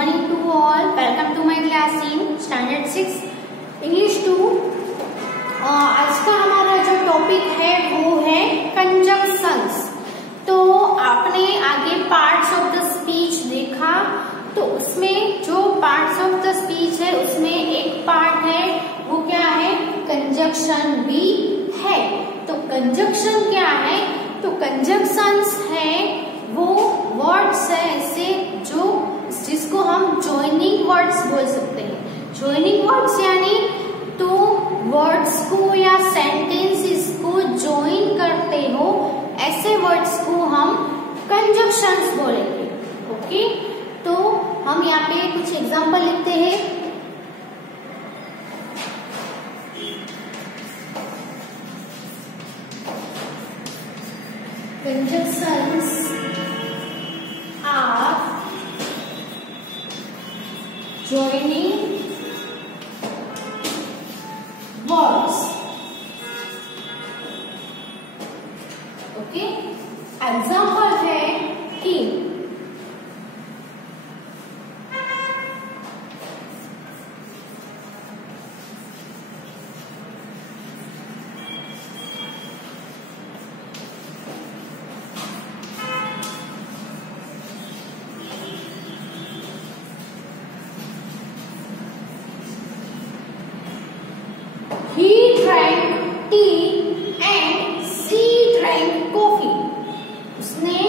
morning to all. Welcome to my class in Standard 6 English 2. आज का हमारा जो टॉपिक है वो है कंजंक्शंस। तो आपने आगे पार्ट्स ऑफ द स्पीच देखा, तो उसमें जो पार्ट्स ऑफ द स्पीच है उसमें एक पार्ट है वो क्या है, कंजंक्शन भी है। तो कंजंक्शन क्या है, तो कंजंक्शंस है वो वर्ड्स है ऐसे जो जिसको हम जॉइनिंग वर्ड्स बोल सकते हैं। जॉइनिंग वर्ड्स यानी तो वर्ड्स को या सेंटेंसेस को जॉइन करते हो ऐसे वर्ड्स को हम कंजंक्शंस बोलेंगे। ओके, तो हम यहाँ पे कुछ एग्जांपल लिखते हैं। Conjunctions are joining words. Okay, example है कि he drank tea and she drank coffee. उसने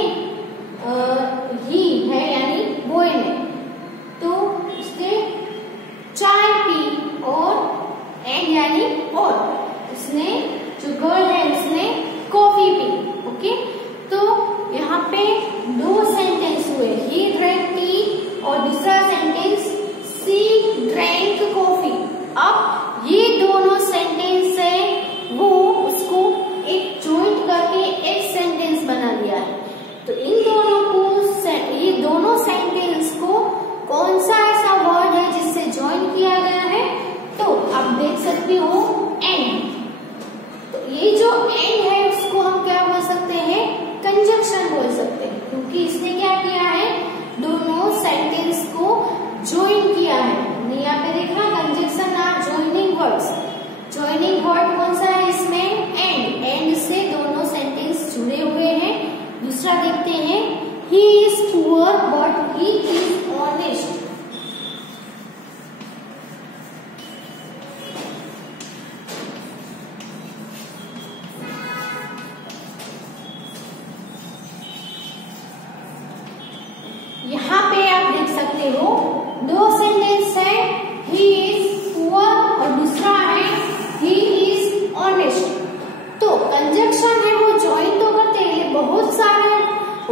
he है यानी बॉय ने, तो उसने चाय पी और and यानी और उसने जो गर्ल है उसने कॉफी पी। ओके, तो यहाँ पे दो सेंटेंस हुए, he drank tea और दूसरा सेंटेंस she drank coffee। अब ये दोनों सेंटेंस है वो उसको एक जॉइंट करके एक सेंटेंस बना दिया है। तो इन दोनों को ये दोनों सेंटेंस को कौन सा ऐसा वर्ड है जिससे जॉइन किया गया है, तो आप देख सकते हो एंड। तो ये जो एंड है उसको हम क्या बोल सकते हैं, कंजंक्शन बोल सकते हैं, क्योंकि इसने क्या किया है, दोनों सेंटेंस को जॉइन किया है। यहाँ पे देखना conjunction or joining words. Joining word कौन सा है इसमें, एंड। एंड से दोनों सेंटेंस जुड़े हुए हैं। दूसरा देखते हैं, he is poor but he is honest. यहाँ पे आप देख सकते हो दो सेंटेंस है, ही इज पुअर और दूसरा है ही इज ऑनेस्ट। तो कंजंक्शन है वो ज्वाइन तो करते हैं, बहुत सारे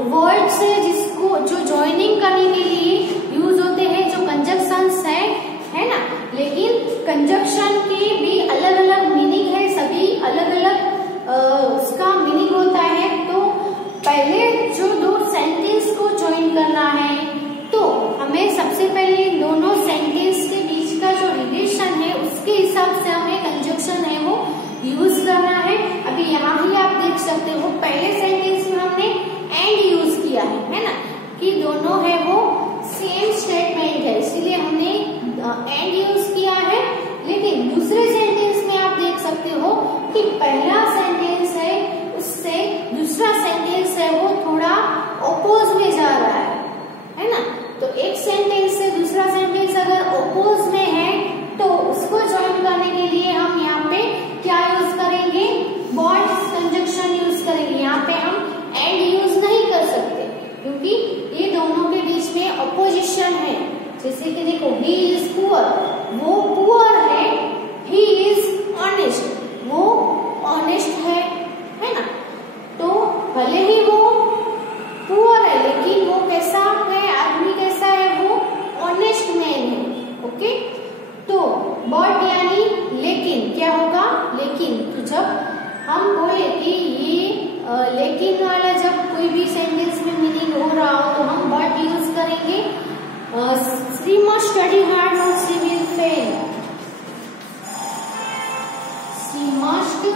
वर्ड्स है जिसको जो ज्वाइनिंग करने के लिए यूज होते हैं जो कंजंक्शंस है ना। लेकिन कंजंक्शन के भी अलग अलग मीनिंग है, सभी अलग अलग उसका मीनिंग होता है। तो पहले जो दो सेंटेंस को ज्वाइन करना है तो हमें सबसे पहले दोनों सेंटेंस के बीच का जो रिलेशन है उसके हिसाब से हमें कंजंक्शन है वो यूज करना है। अभी यहाँ ही आप देख सकते हो पहले सेंटेंस में हमने एंड यूज किया है ना, कि दोनों है वो सेम स्टेटमेंट है इसीलिए हमने एंड यूज किया है। लेकिन दूसरे सेंटेंस में आप देख सकते हो कि पहला सेंटेंस है उससे दूसरा सेंटेंस है वो थोड़ा अपोज में जा रहा है ना। तो एक सेंटेंस से दूसरा सेंटेंस अगर अपोज में है तो उसको ज्वाइन करने के लिए हम यहाँ पे क्या यूज करेंगे, बॉट कंजंक्शन यूज करेंगे। यहाँ पे हम एंड यूज नहीं कर सकते क्योंकि ये दोनों के बीच में अपोजिशन है। जैसे कि देखो, ही इज पुअर, वो पुअर है, ही इज ऑनेस्ट, वो ऑनेस्ट है ना। तो भले ही वो पुअर है लेकिन वो कैसा है, आदमी कैसा है, वो ऑनेस्ट मैन है। ओके, तो बट यानी लेकिन क्या होगा, लेकिन। तो जब हम बोले कि ये लेकिन वाला जब कोई भी सेंटेंस में मीनिंग हो रहा हो तो हम बट यूज करेंगे। शी मस्ट स्टडी हार्ड और she will fail. She must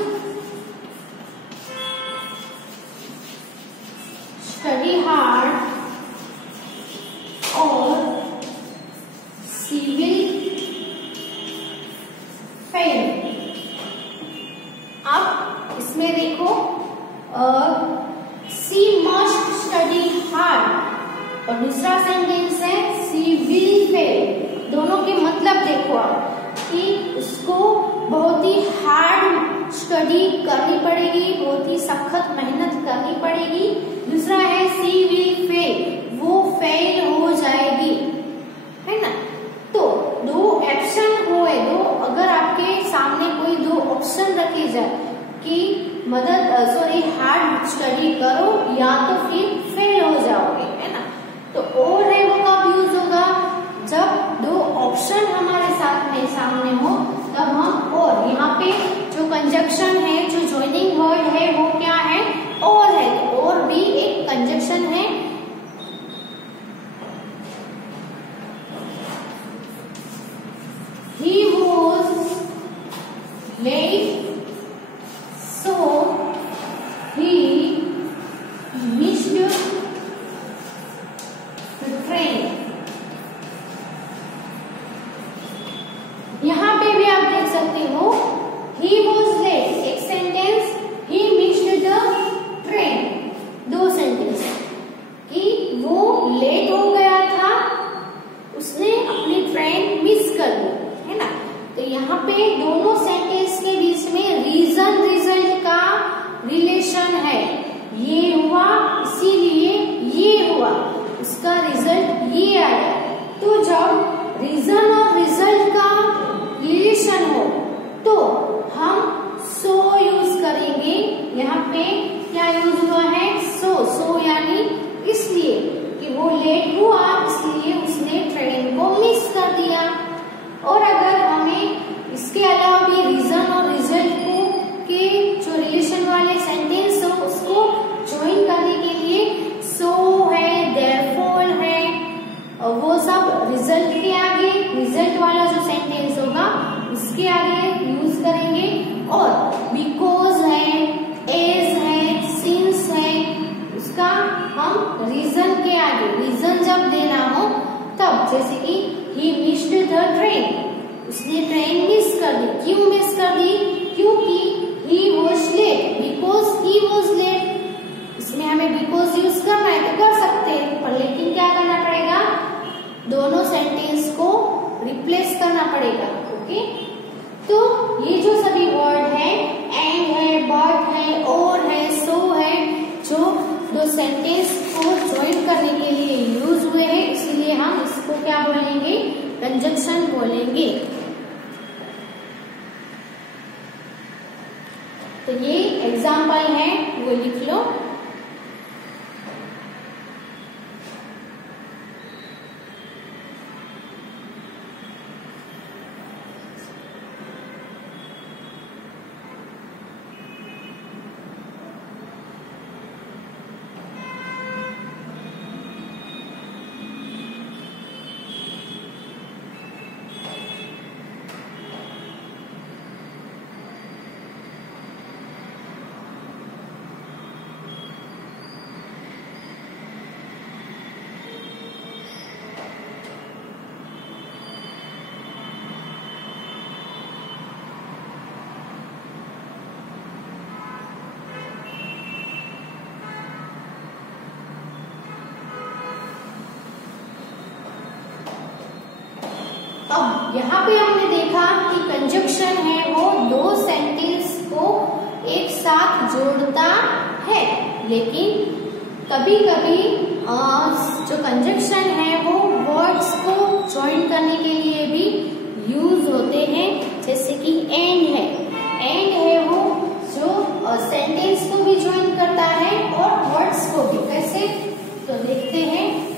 study hard और सेंटेंस है शी विल फेल। दोनों के मतलब देखो आप कि इसको बहुत ही हार्ड स्टडी करनी पड़ेगी, बहुत ही सख्त मेहनत करनी पड़ेगी। दूसरा है शी विल फेल, वो फेल हो जाएगी, है ना। तो दो ऑप्शन हुए, दो अगर आपके सामने कोई दो ऑप्शन रखे जाए कि हार्ड स्टडी करो या तो फिर फेल हो जाओगे, है ना। तो और है वो कब यूज होगा, जब दो ऑप्शन हमारे साथ में सामने हो तब हम और, यहाँ पे जो कंजक्शन है, जो ज्वाइनिंग वर्ड है वो क्या है, और है। तो और भी एक कंजक्शन है। He was late, so he missed the train. यहाँ पे भी आप देख सकते हो he was late, एक sentence, he missed the train, दो सेंटेंस कि वो लेट हो गया था, उसने अपनी ट्रेन मिस कर दी, है ना। तो यहाँ पे दोनों सेंटेंस के बीच में रीजन रिजल्ट का रिलेशन है, ये हुआ इसीलिए ये हुआ, उसका रिजल्ट ये आया। तो जब रीजन और रिजल्ट का रिलेशन हो तो हम सो यूज करेंगे। यहाँ पे क्या यूज हुआ है, सो यानी इसलिए कि वो लेट हुआ इसलिए उसने ट्रेन को मिस कर दिया। और अगर हमें इसके अलावा भी रीजन और रिजल्ट को के जो रिलेशन वाले सेंटेंस हो उसको ज्वाइन करने के लिए सो है, देयरफॉर है, और वो सब रिजल्ट के आगे, रिजल्ट वाला जो सेंटेंस होगा उसके आगे यूज करेंगे। और बिकॉज है, एज है, सिंस है, उसका हम रीजन के आगे, रीजन जब देना हो तब, जैसे कि he missed the train, उसने ट्रेन मिस कर दी। क्यों मिस कर दी, क्योंकि he was late, because he was late। इसमें हमें because यूज करना है तो कर सकते हैं, पर लेकिन क्या करना पड़ेगा, दोनों सेंटेंस को रिप्लेस करना पड़ेगा। ओके, तो ये जो सभी वर्ड है, एंड है, बट है, और है, सो है, जो दो सेंटेंस को ज्वाइन करने के लिए यूज हुए हैं, इसलिए हम इसको क्या बोलेंगे, कंजक्शन बोलेंगे। तो ये एग्जाम्पल है, वो लिख लो। अब यहाँ पे हमने देखा कि कंजक्शन है वो दो सेंटेंस को एक साथ जोड़ता है, लेकिन कभी कभी जो कंजक्शन है वो वर्ड्स को ज्वाइन करने के लिए भी यूज होते हैं, जैसे कि एंड है। एंड है वो जो सेंटेंस को भी ज्वाइन करता है और वर्ड्स को भी। कैसे, तो देखते हैं।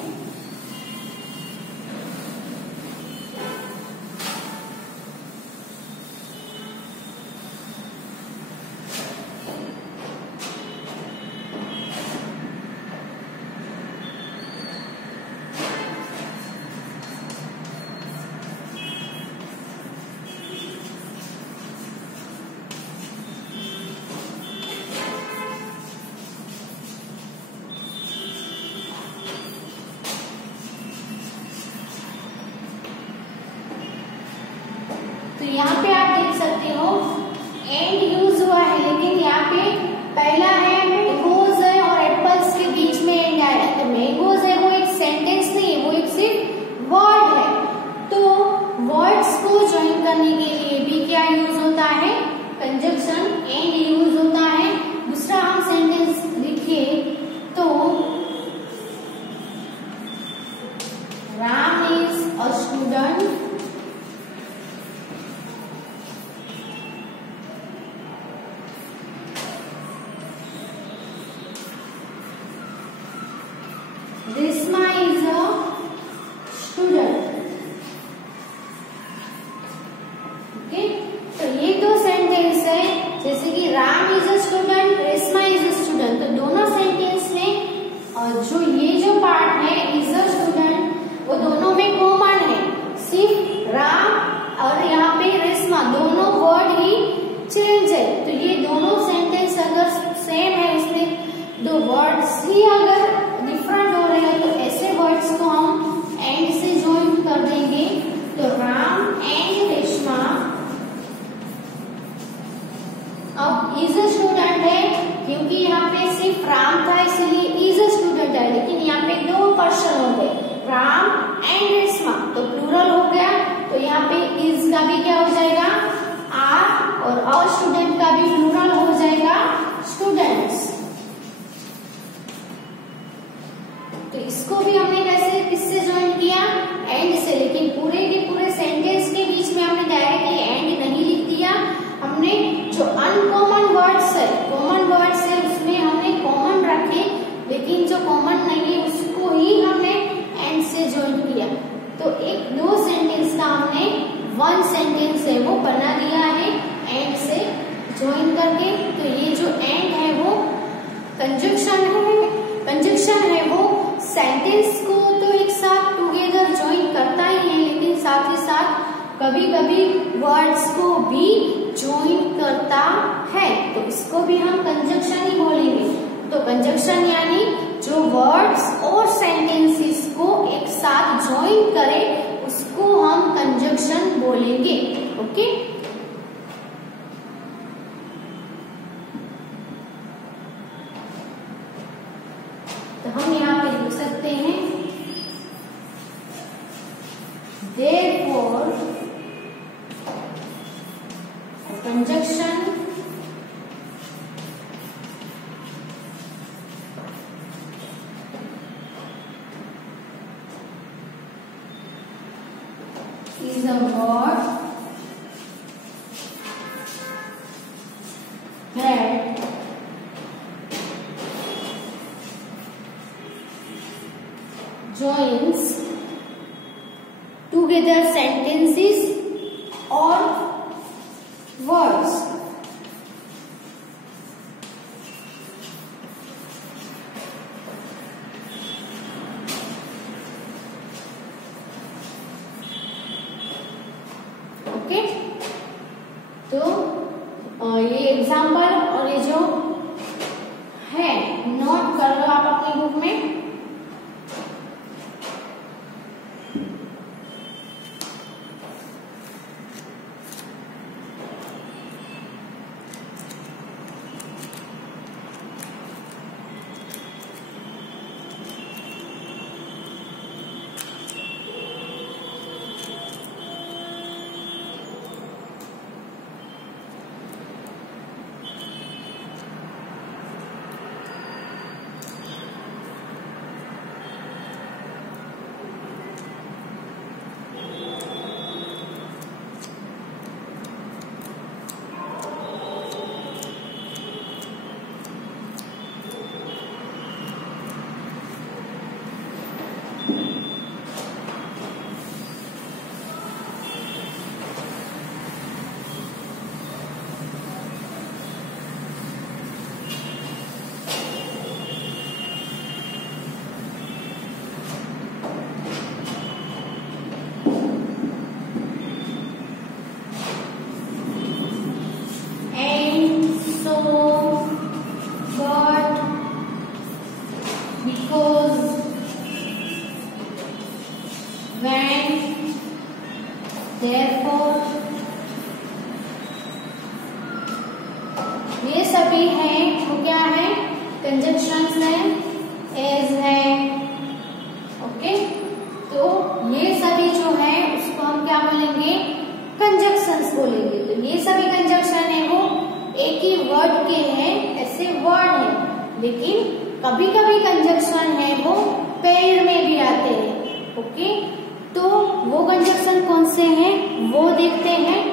तो यहाँ पे आप देख सकते हो एंड यूज हुआ है, लेकिन यहाँ पे पहला है मैंगोज है और एप्पल्स के बीच में एंड आया। तो मैंगोज है वो एक सेंटेंस नहीं है, कंजक्शन एंड यूज होता है। दूसरा हम सेंटेंस लिखे तो Ram is a student Risma is a student। Okay, तो ये दो सेंटेंस है, जैसे कि Ram is a student, Reshma is a student. तो दोनों सेंटेंस में जो ये जो पार्ट है इज अ स्टूडेंट वो दोनों में कॉमन है। सिर्फ राम और यहाँ पे रेशमा दोनों वर्ड ही चेंज है। तो ये दोनों सेंटेंस अगर सेम है, इसमें दो वर्ड्स ही अगर डिफरेंट हो रहे हैं तो ऐसे वर्ड्स को हम एंड से ज्वाइन कर देंगे। तो राम एंड रेशमा, अब इज अ स्टूडेंट है क्योंकि यहाँ पे सिर्फ राम था इसलिए इज अ स्टूडेंट है, लेकिन यहाँ पे दो पर्सन हो गए राम एंड रेशमा तो प्लूरल हो गया। तो यहाँ पे इज का भी क्या हो जाएगा आर, और अ स्टूडेंट का भी प्लूरल हो जाएगा स्टूडेंट्स। तो इसको भी हमने कैसे किससे ज्वाइन किया एंड से, लेकिन पूरे के पूरे सेंटेंस के बीच में हमने डायरेक्टली एंड नहीं लिख दिया। हमने जो अनकॉमन वर्ड्स है, कॉमन वर्ड्स है उसमें हमने कॉमन रखे, लेकिन जो कॉमन नहीं है उसको ही हमने एंड से ज्वाइन किया। तो एक दो सेंटेंस का हमने वन सेंटेंस है वो बना दिया है एंड से ज्वाइन करके। तो ये जो एंड है वो कंजक्शन है वो सेंटेंस को तो एक साथ टुगेदर ज्वाइन करता ही है, लेकिन साथ ही साथ कभी कभी वर्ड्स को भी ज्वाइन करता है। तो इसको भी हम कंजक्शन ही बोलेंगे। तो कंजक्शन यानी जो वर्ड्स और सेंटेंसेस को एक साथ ज्वाइन करे उसको हम कंजक्शन बोलेंगे। ओके, तो हम यहाँ पे लिख सकते हैं therefore conjunction is a word that joins together sentences or words। Okay, तो ये एग्जाम्पल और ये जो है नोट कर लो आप अपनी बुक में। therefore, ये सभी हैं वो क्या है, कंजंक्शंस हैं, एज है। ओके, तो ये सभी जो है उसको हम क्या बोलेंगे, कंजंक्शंस बोलेंगे। तो ये सभी कंजंक्शन है वो एक ही वर्ड के हैं ऐसे वर्ड हैं, लेकिन कभी कभी कंजक्शन है वो पेयर में भी आते हैं। ओके, तो वो कंजक्शन कौन से हैं वो देखते हैं।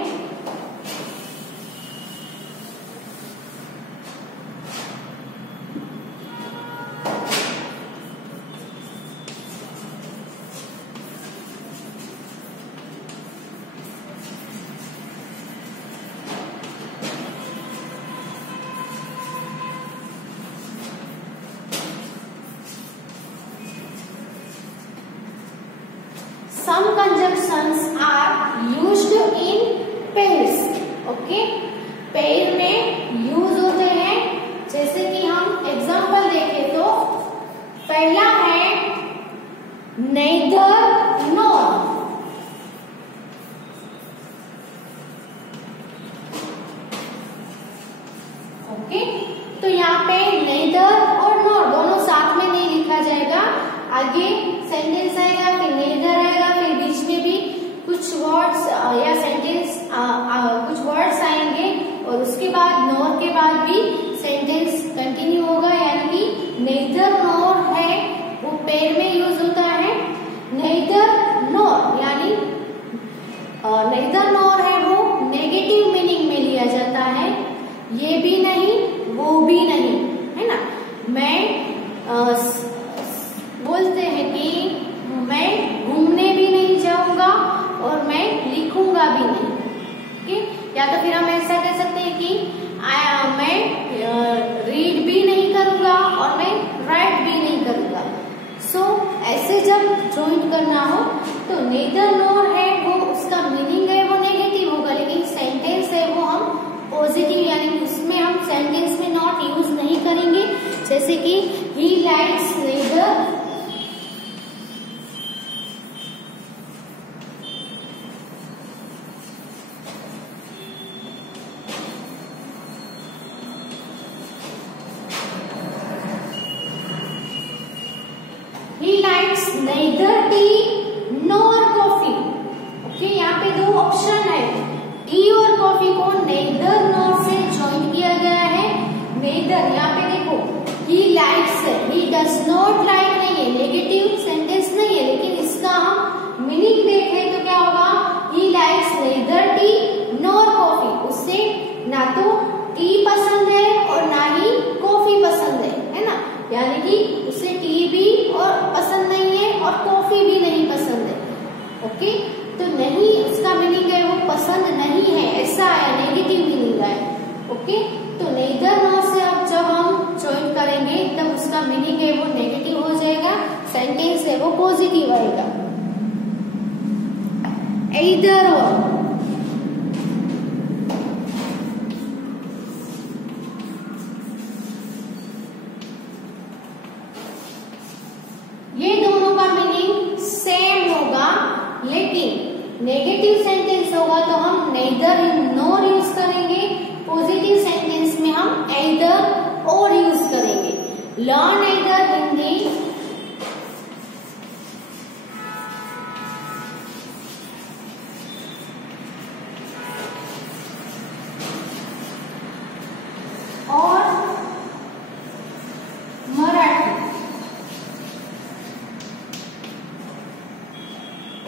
Some conjunctions are used in pairs. Okay, pair में यूज होते हैं। जैसे कि हम एग्जांपल देखें तो पहला है neither nor। ओके, तो यहाँ पे neither और nor दोनों साथ में नहीं लिखा जाएगा। आगे सेंटेंस आएगा, फिर neither आएगा, फिर बीच में भी कुछ वर्ड्स या सेंटेंस कुछ वर्ड्स आएंगे और उसके बाद nor के बाद भी सेंटेंस कंटिन्यू होगा। यानी कि neither nor है वो पेयर में यूज होता है। neither nor यानी neither nor है वो नेगेटिव मीनिंग में लिया जाता है। ये भी नहीं वो भी नहीं, है ना। मैं बोलते हैं कि मैं घूमने भी नहीं जाऊंगा और मैं लिखूंगा भी नहीं। ठीक, या तो फिर हम ऐसा कह सकते हैं कि मैं रीड भी नहीं करूंगा और मैं राइट भी नहीं करूंगा। सो ऐसे जब ज्वाइन करना हो तो neither nor है वो उसका मीनिंग है वो नेगेटिव होगा, लेकिन सेंटेंस है वो हम पॉजिटिव, यानी उसमें हम सेंटेंस में नॉट यूज नहीं करेंगे। जैसे कि he likes neither He likes neither tea nor coffee। Okay, यहाँ पे दो ऑप्शन है, टी और कॉफी को neither nor से ज्वाइन किया गया है। neither यहाँ पे देखो he likes है, he does not like नहीं है, नेगेटिव सेंटेंस नहीं है, लेकिन इसका हम मीनिंग देखें तो क्या होगा, he likes neither tea nor coffee। उससे ना तो टी पसंद है और ना ही कॉफी पसंद है ना। यानी कि उसे टी भी और पसंद नहीं है और कॉफी भी नहीं पसंद है। ओके, तो नहीं उसका मीनिंग है वो पसंद नहीं है, ऐसा आया, नेगेटिव मीनिंग आया। ओके, तो neither nor से अब जब हम ज्वाइन करेंगे तब उसका मीनिंग है वो नेगेटिव हो जाएगा, सेंटेंस है वो पॉजिटिव आएगा। either or ये दोनों का मीनिंग सेम होगा, लेकिन नेगेटिव सेंटेंस होगा तो हम neither nor यूज करेंगे, पॉजिटिव सेंटेंस में हम either or यूज करेंगे। लर्न either हिंदी और मराठी।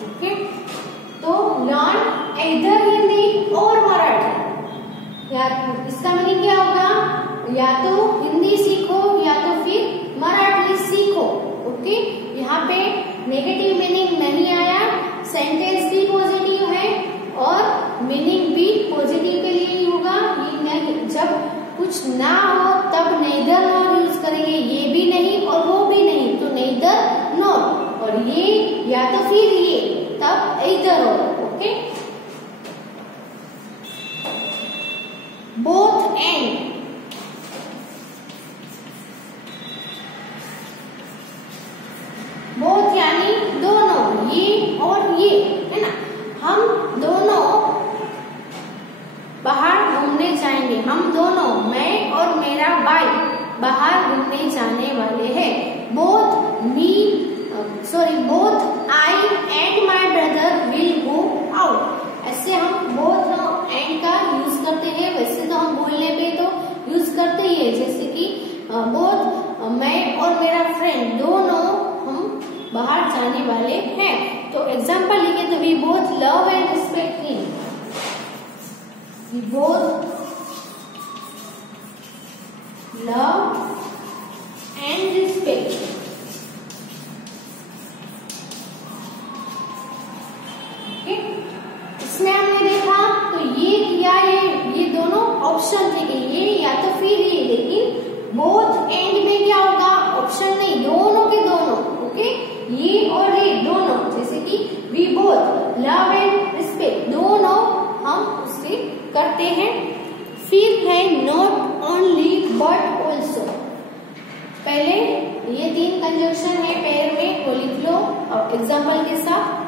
ओके, तो लर्न either हिंदी और मराठी। या इसका मीनिंग क्या होगा, या तो हिंदी सीखो या तो फिर मराठी सीखो। ओके, यहाँ पे नेगेटिव मीनिंग नहीं आया, सेंटेंस भी पॉजिटिव है और मीनिंग भी पॉजिटिव के लिए ही होगा। ये जब कुछ ना हो तब neither nor यूज करेंगे, ये भी नहीं और वो भी नहीं तो neither nor, और ये या तो फिर ये तब either or। Okay, both and both यानी दोनों, ये और ये, है ना। हम दोनों बाहर घूमने जाएंगे, हम दोनों मैं और मेरा भाई बाहर घूमने जाने वाले हैं। Both I and my brother will go out. ऐसे हम बोथ एंड का यूज करते हैं। वैसे तो हम बोलने पे तो आने वाले हैं। तो एग्जाम्पल लिखे तो we both love and respect him, we both love and respect. Okay, इसमें हमने देखा तो ये या ये दोनों ऑप्शन थे कि ये या तो फिर ये, लेकिन बोथ एंड में क्या होगा, ऑप्शन नहीं, दोनों के दोनों। ओके, ये और ये दोनों, जैसे कि we both love and respect, दोनों हम उससे करते हैं। फिर है नॉट ओनली बट ऑल्सो। पहले ये 3 कंजक्शन है पेयर में, वो लिख लो और एग्जाम्पल के साथ।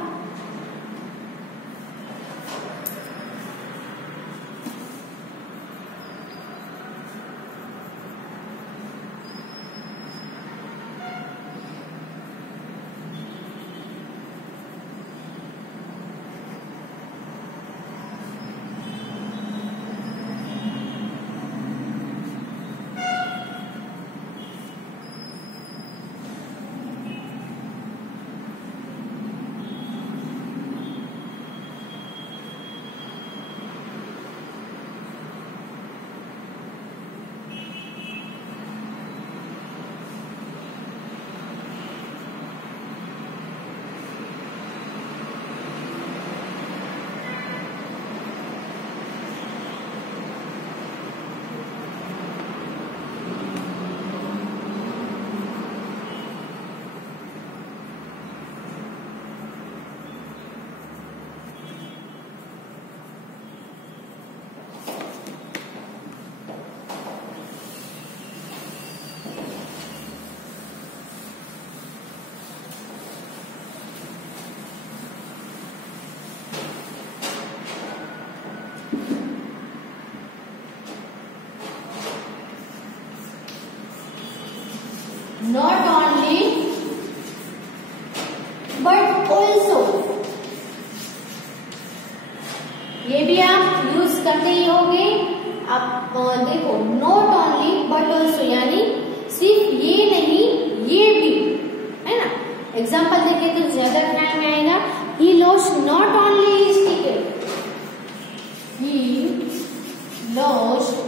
Not only but also, ये भी आप यूज करते ही होंगे। आप देखो नॉट ओनली बट ऑल्सो, यानी सिर्फ ये नहीं ये भी, है ना। एग्जाम्पल देखें तो ज्यादा ध्यान में आएगा। He lost not only his ticket, he lost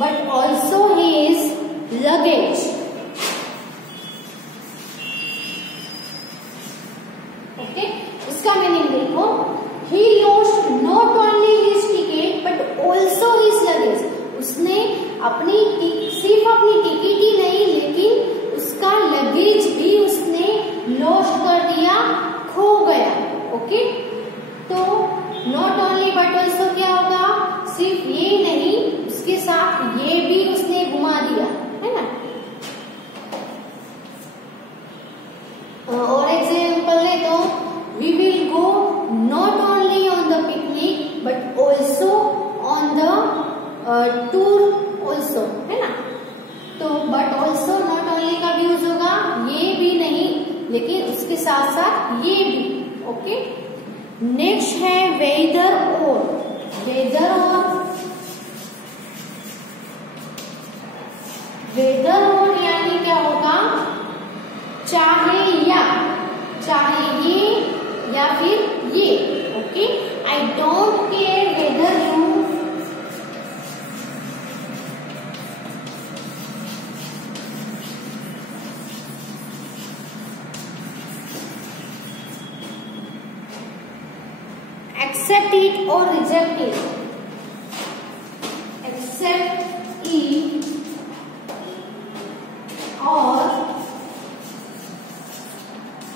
but also his luggage. Okay, इसका मीनिंग देखो। He lost not only his ticket but also his luggage. उसने सिर्फ अपनी टिकट ही नहीं, लेकिन उसका लगेज भी उसने लॉस्ट कर दिया, खो गया। ओके, तो नॉट ओनली बट ऑल्सो क्या होगा, सिर्फ ये नहीं, उसके साथ ये भी उसने घुमा दिया, है ना। और एग्जाम्पल ले तो we will go not only on the picnic but also on the tour also, है ना। तो बट ऑल्सो नॉट ओनली का भी यूज होगा, ये भी नहीं लेकिन उसके साथ साथ ये भी। ओके, नेक्स्ट है वेदर और। वेदर और यानी क्या होगा, चाहे ये या फिर ये। Okay, I don't care whether you accept it or reject it. Accept it or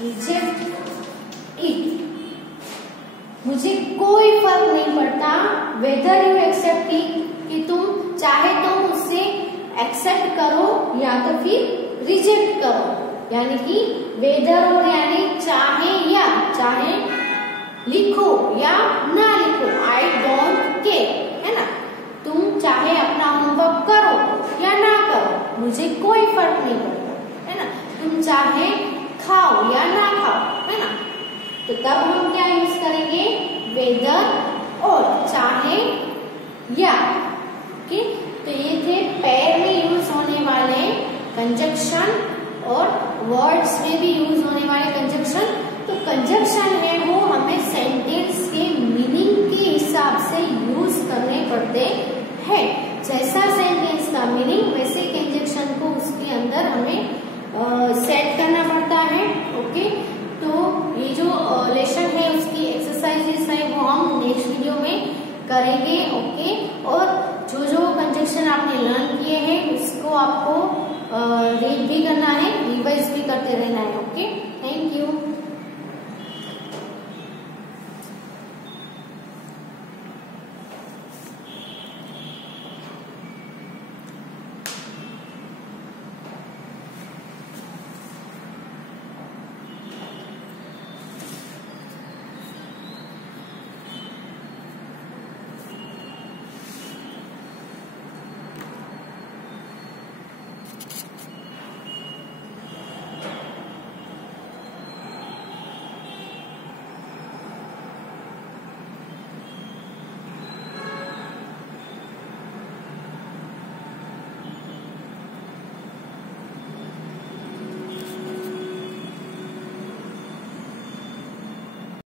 reject it. मुझे कोई फर्क नहीं पड़ता whether you accept it, कि तुम चाहे तो उससे एक्सेप्ट करो या तो फिर रिजेक्ट करो। यानी कि वेदर और यानी चाहे लिखो या ना लिखो, आई डोंट केयर, है ना। तुम चाहे अपना होमवर्क करो या ना करो, मुझे कोई फर्क नहीं पड़ता, है ना। तुम चाहे खाओ या ना खाओ, है ना। तो तब हम क्या यूज करेंगे, वेदर और चाहे या। ओके, तो ये थे पेयर में यूज होने वाले कंजक्शन और वर्ड्स में भी यूज होने वाले कंजक्शन। तो कंजक्शन है वो हमें सेंटेंस के मीनिंग के हिसाब से यूज करने पड़ते हैं। जैसा सेंटेंस का मीनिंग वैसे कंजक्शन को उसके अंदर हमें सेट करना पड़ता है। ओके, तो ये जो लेसन है उसकी एक्सरसाइजेस है वो हम नेक्स्ट वीडियो में करेंगे। ओके, और जो जो कंजक्शन आपने लर्न किए हैं उसको आपको रीड भी करना है, रिवाइज भी करते रहना है। Okay, thank you.